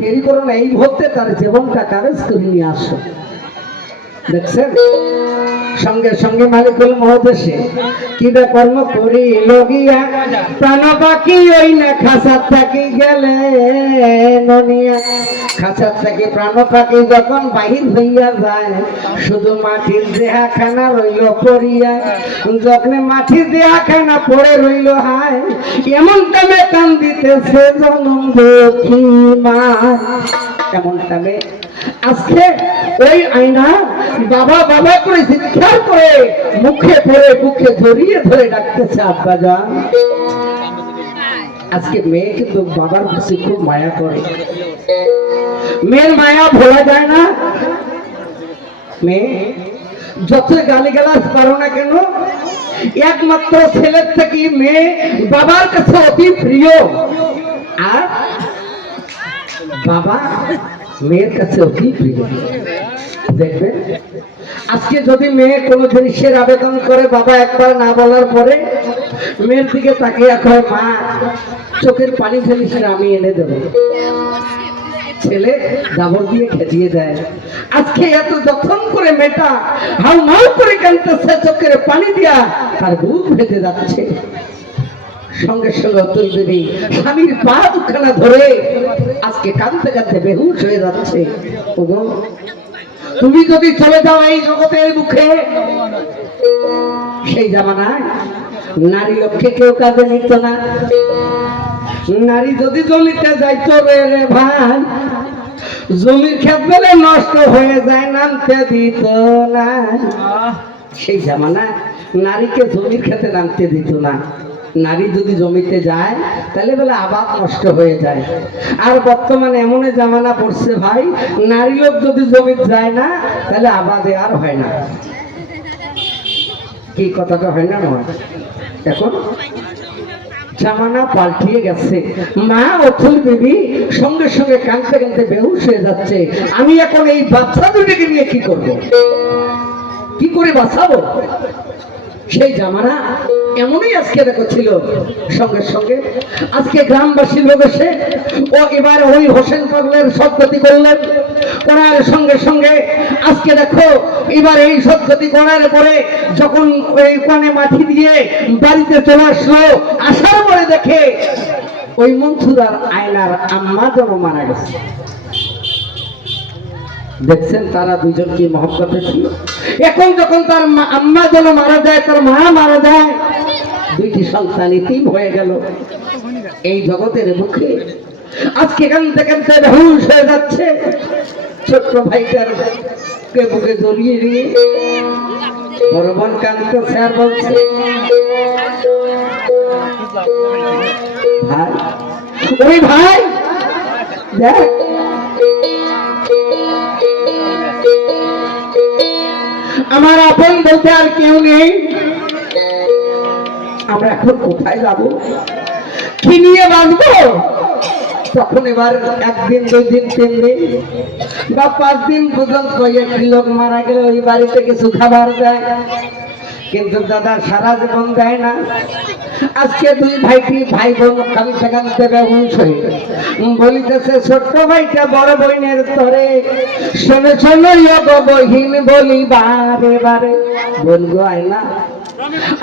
দেরি করো না, এই মুহূর্তে তার জীবনটা কাগজ করে নিয়ে আসো। দেখছেন সঙ্গে সঙ্গে মালিকুল মহদেশে কিবা কর্ম করি লগিয়া প্রাণ পাখি ওই না খাঁচার থাকি গেলে ননিয়া। খাঁচার থেকে প্রাণ পাখি যখন বাহির হইয়া যায় শুধু মাটির দেহাখানা রইল পড়িয়া। যখন মাটির দেহাখানা পড়ে রইল হায় এমন টামে কান দিতেছে জনম দুঃখী মা। এমন টামে আজকে ওই আয়না বাবা বাবা করে চিৎকার করে মুখে ধরে বুকে জড়িয়ে ধরে ডাকতেছে আব্বা জান। আজকে মেয়ে কিন্তু বাবার কাছে খুব মায়া করে, মেয়ের মায়া ভোলা যায় না। মেয়ে যত গালিগালাজ পারো না কেন একমাত্র ছেলের থেকে মেয়ে বাবার কাছে অতি প্রিয়, আর বাবা মেয়ের কাছে অতি প্রিয়। দেখবেন আজকে যদি মেয়ে কোনো জিনিসের আবেদন করে বাবা একবার না বলার পরে মেয়ের দিকে তাকিয়ে কয় মা চোখের পানি ফেলিস না আমি এনে দেবো, ছেলে দাবর দিয়ে খেটিয়ে দেয়। আজকে এত যত্ন করে মেয়েটা হাউ মাউ করে কাঁদতেছে, চোখের পানি দিয়া তার বুক ভেজে যাচ্ছে। সঙ্গে সঙ্গে অতুল দেবী স্বামীর পা দুখানা ধরে আজকে কাঁদতে কাঁদতে বেহুশ হয়ে যাচ্ছে। তুমি যদি চলে যাও এই জগতের মুখে, সেই জামানায় নারী লক্ষ্যে কেউ কাজে নিত না। নারী যদি জমিতে যাইতো রে ভাই জমির ক্ষেত বলে নষ্ট হয়ে যায় নামতে দিত না। সেই জামানায় নারীকে জমির ক্ষেতে নামতে দিত না। নারী যদি জমিতে যায় তাহলে বলে আবাদ নষ্ট হয়ে যায়। আর বর্তমানে এমন জামানা পড়ছে ভাই নারী লোক যদি জমিতে যায় না তাহলে আবাদে আর হয় না। কি কথাটা হয় না নয়? এখন জামানা পাল্টিয়ে গেছে। মা অতুল বিবি সঙ্গে সঙ্গে কাঁদতে কাঁদতে বেহুশ হয়ে যাচ্ছে। আমি এখন এই বাচ্চা দুটিকে নিয়ে কি করব, কি করে বাঁচাবো? সেই জামানা এমনই আজকে দেখো ছিল। সঙ্গে সঙ্গে আজকে গ্রামবাসী লোক এসে ও এবার ওই হোসেন পাগলের সদ্গতি করলেন, করার সঙ্গে সঙ্গে আজকে দেখো এবার এই সদ্গতি করার পরে যখন ওই কানে মাটি দিয়ে বাড়িতে চলে আসলো, আসার পরে দেখে ওই মনসুরার আয়নার আম্মা যেন মারা গেছে। দেখছেন তারা দুইজন কি মহব্বতে ছিল। এখন যখন তার আম্মা যেন মারা যায়, তার মা মারা যায়, দুইটি সন্তান ইতিম হয়ে গেল এই জগতের মুখে। আজকে কাঁদতে কাঁদতে বেহুশ হয়ে যাচ্ছে। ছোট্ট ভাইটার কে বুকে জড়িয়ে নিয়ে বড় বোন কাঁদতেছে আর বলছে ভাই, ওই ভাই দেখ আমার আপন বলতে আর কেউ নেই, আমরা এখন কোথায় যাব, কি নিয়ে বাঁচবো? তখন এবার একদিন দুই দিন তিন দিন বা 5 দিন পর্যন্ত একটি লোক মারা গেলে ওই বাড়িতে কিছু খাবার দেয়, কিন্তু দাদা সারা জীবন দেয় না। আজকে দুই ভাই বোন কাঁদতে কাঁদতে বেহুশ হয়ে বলিতেছে ছোট্ট ভাইটা বড় বোনের তরে শোনে শোনো বহিন বলি বারে বারে বলবো আয়না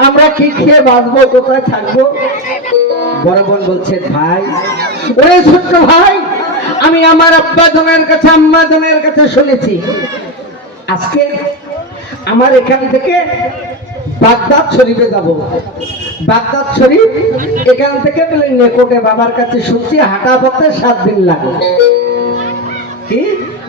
আমরা কি খেয়ে বাঁচবো, কোথায় থাকবো? বড় বোন বলছে ভাই, ওরে ছোট্ট ভাই, আমি আমার আব্বা জনের কাছে আম্মা জনের কাছে শুনেছি আজকে আমার এখান থেকে বাগদাদ শরীফে যাব। বাগদাদ শরীফ এখান থেকে বলে নেকোটে বাবার কাছে শুনছি হাঁটা পথে 7 দিন লাগে। কি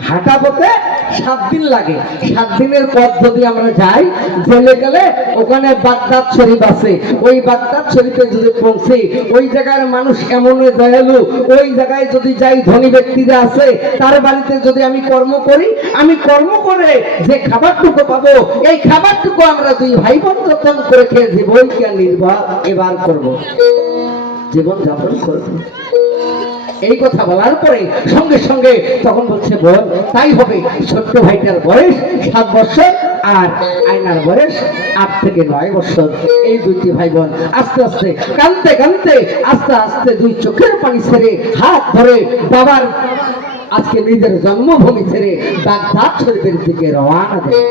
হাঁটা পথে 7 দিন লাগে। 7 দিনের পথ যদি আমরা যাই জেলে গেলে ওখানে বাগদাদ শরীফ আছে, ওই বাগদাদ শরীফে যদি পৌঁছে ওই জায়গার মানুষ এমন দয়ালু, ওই জায়গায় যদি যাই ধনী ব্যক্তিরা আছে তার বাড়িতে যদি আমি কর্ম করি, আমি কর্ম করে যে খাবারটুকু পাবো এই খাবারটুকু আমরা দুই ভাই বোন যত্ন করে খেয়ে জীবনকে নির্বাহ এবার করবো, জীবন যাপন করবো। এই কথা বলার পরে সঙ্গে সঙ্গে তখন বলছে বল তাই হবে। ছোট্ট ভাইটার বয়স 7 বছর আর আয়নার বয়স 8 থেকে 9 বছর। এই দুইটি ভাই বোন আস্তে আস্তে কাঁদতে কাঁদতে আস্তে আস্তে দুই চোখের পানি ছেড়ে হাত ধরে বাবার আজকে নিজের জন্মভূমি ছেড়ে বাগদাদ শরীফের দিকে রওনা দেয়।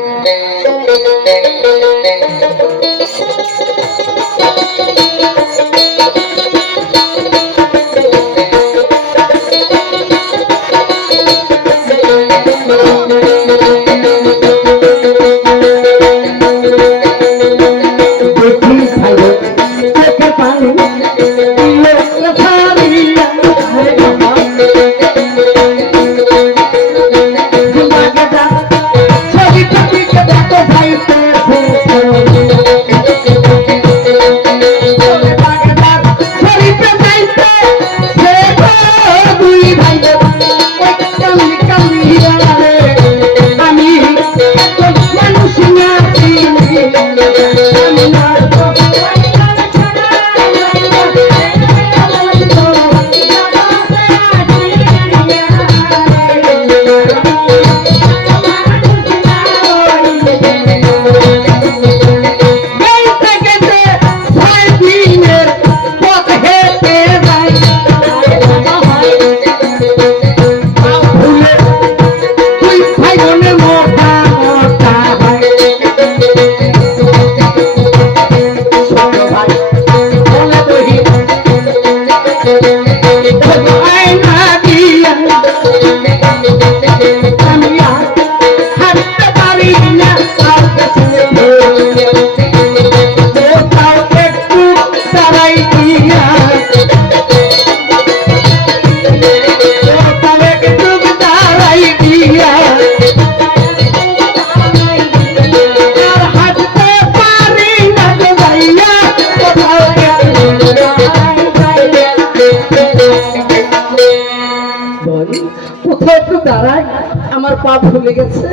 আমার পা ফুলে গেছে,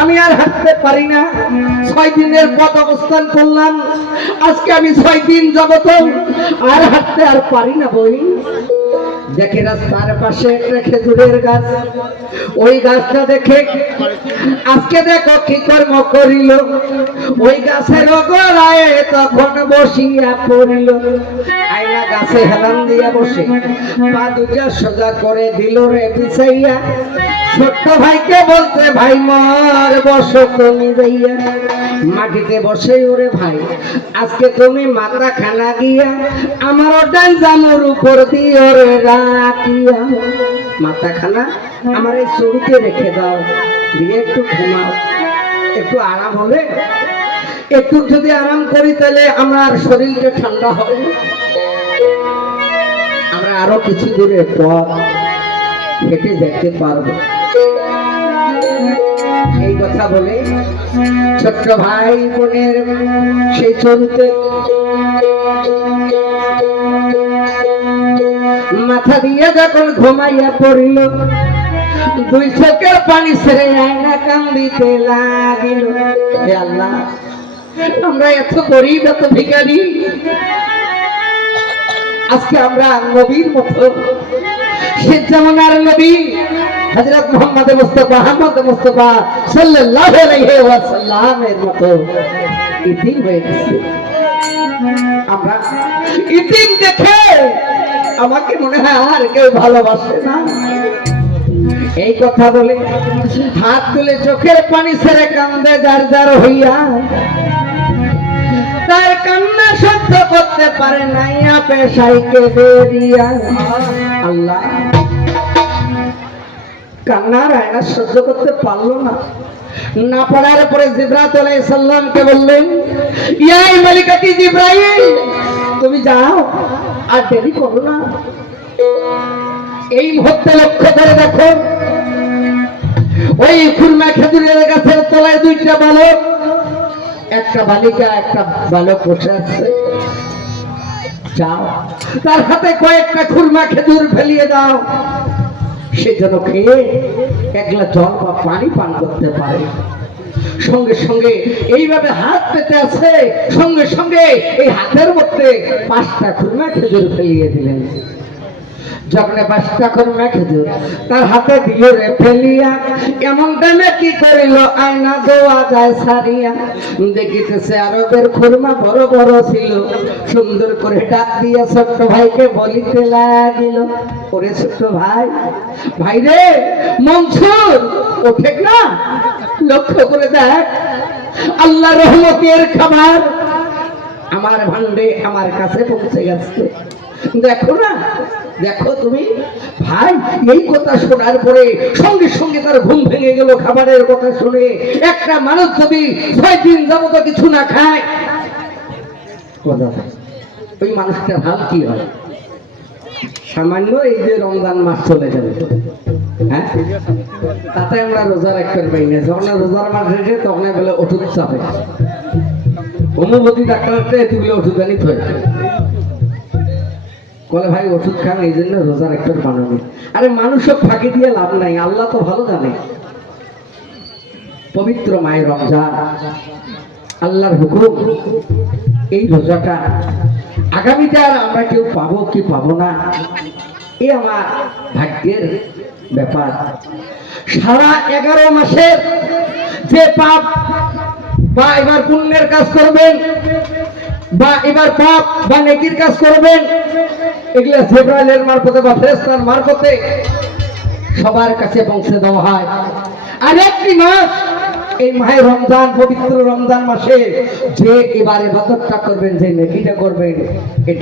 আমি আর হাঁটতে পারি না। 6 দিনের পথ অবস্থান করলাম, আজকে আমি 6 দিন যাবত আর হাঁটতে আর পারি না। বই দেখে রাস্তার পাশে একটা খেজুরের গাছ, ওই গাছটা দেখে আজকে দেখো কি কর্ম করিল, ওই গাছের গোড়ায় তখন বসিয়া পড়িল। আইনা গাছে হেলান দিয়া বসে পা দুটা সোজা করে দিল রে পিছাইয়া। ছোট্ট ভাইকে বলতে, ভাই মর বসো তুমি যাইয়া। মাটিতে বসে, ওরে ভাই আজকে তুমি মাথা খানা গিয়া আমার ডান জামুর উপর দিয়ে রে রাখিয়া। মাথা খানা আমার এই চুরিতে রেখে দাও, দিয়ে একটু ঘুমাও, একটু আরাম হবে। একটু যদি আরাম করি তাহলে আমার শরীরটা ঠান্ডা হবে, আমরা আরো কিছু দূরে পথ হেঁটে যেতে পারবো। এই কথা বলে ছোট্ট ভাই বোনের সেই চলতে মাথা দিয়ে যখন ঘুমাইয়া পড়িল, 2 চোখের পানি ছেড়ে আয়না কান্দিতে লাগিল। হে আল্লাহ, আমরা এত গরিব, এত ভিখারি, আজকে আমরা নবীর মতো, সে যেমন আর নবী হযরত মুহাম্মদ মুস্তাফা সাল্লাল্লাহু আলাইহি ওয়াসাল্লামের মতো ইতিম হয়ে গেছে। আমরা ইতিম দেখে আমাকে মনে হয় আর কেউ ভালোবাসে না। এই কথা বলে হাত তুলে চোখের পানি ছেড়ে কান্দে যার যার হইয়া। তার কান্না সহ্য করতে পারে নাই, আপে সাইকে বেরিয়া। আল্লাহ কান্নার আয়না সহ্য করতে পারলো না, না পারার পরে জিবরাইল আলাইহিস সালামকে বললেন, ইয়া মালিকাতি জিবরাইল, তুমি যাও আর দেরি করো না। এই মুহূর্তে লক্ষ্য করে দেখো, ওই খুরমা খেজুরের গাছের তলায় 2টা বালক, একটা বালিকা একটা বালক বসে আছে। যাও তার হাতে কয়েকটা খুরমা খেজুর ফেলিয়ে দাও, সে যেন খেয়ে 1 গ্লাস জল বা পানি পান করতে পারে। সঙ্গে সঙ্গে এইভাবে হাত পেতে আছে, সঙ্গে সঙ্গে এই হাতের মধ্যে 5টা খুরমা খেজুর ফেলিয়ে দিলেন। যখন 5টা করে খেজুর তার হাতে দিল রে ফেলিয়া, এমন দামে কি করিল আয়না দেওয়া যায় সারিয়া। দেখিতেছে আরবের খুরমা বড় বড় ছিল, সুন্দর করে ডাক দিয়া ছোট্ট ভাইকে বলিতে লাগিল, ওরে ছোট্ট ভাই, ভাই রে মনসুর, ওঠে না, লক্ষ্য করে দেখ আল্লাহ রহমতের খাবার আমার ভান্ডে আমার কাছে পৌঁছে গেছে, দেখো না, দেখো তুমি। ভাই এই কথা শোনার পরে সঙ্গে সঙ্গে তার ঘুম ভেঙে গেল খাবারের কথা শুনে। একটা মানুষ যদি 6 দিন যাবত কিছু না খায়, ওই মানুষটার হাল কি হয়? সামান্য এই যে রমজান মাস চলে যাবে, হ্যাঁ, তাতে আমরা রোজা রাখতে পারি না। যখন রোজার মাস এসে তখন বলে ওষুধ চাপে, হোমিওপ্যাথি ডাক্তারটা এতগুলো ওষুধ আনি হয়েছে, বলে ভাই ওষুধ খান, এই জন্য রোজা রাখতে বানানো। আরে মানুষও ফাঁকি দিয়ে লাভ নাই, আল্লাহ তো ভালো জানে। পবিত্র মায়ের রমজান, আল্লাহর হুকুম, এই রোজাটা আগামীতে আর আমরা কেউ পাবো কি পাবো না, এ আমার ভাগ্যের ব্যাপার। সারা 11 মাসের যে পাপ বা এবার পুণ্যের কাজ করবেন বা এবার পাপ বা নেকির কাজ করবেন, এগুলা জিবরাইলের মারফতে বা ফেরেশতার মারফতে সবার কাছে পৌঁছে দেওয়া হয়। আর একটি মাস, এই মাহে রমজান, পবিত্র রমজান মাসে যে এবার ইবাদতটা করবেন, যে নেকিটা করবেন, এটা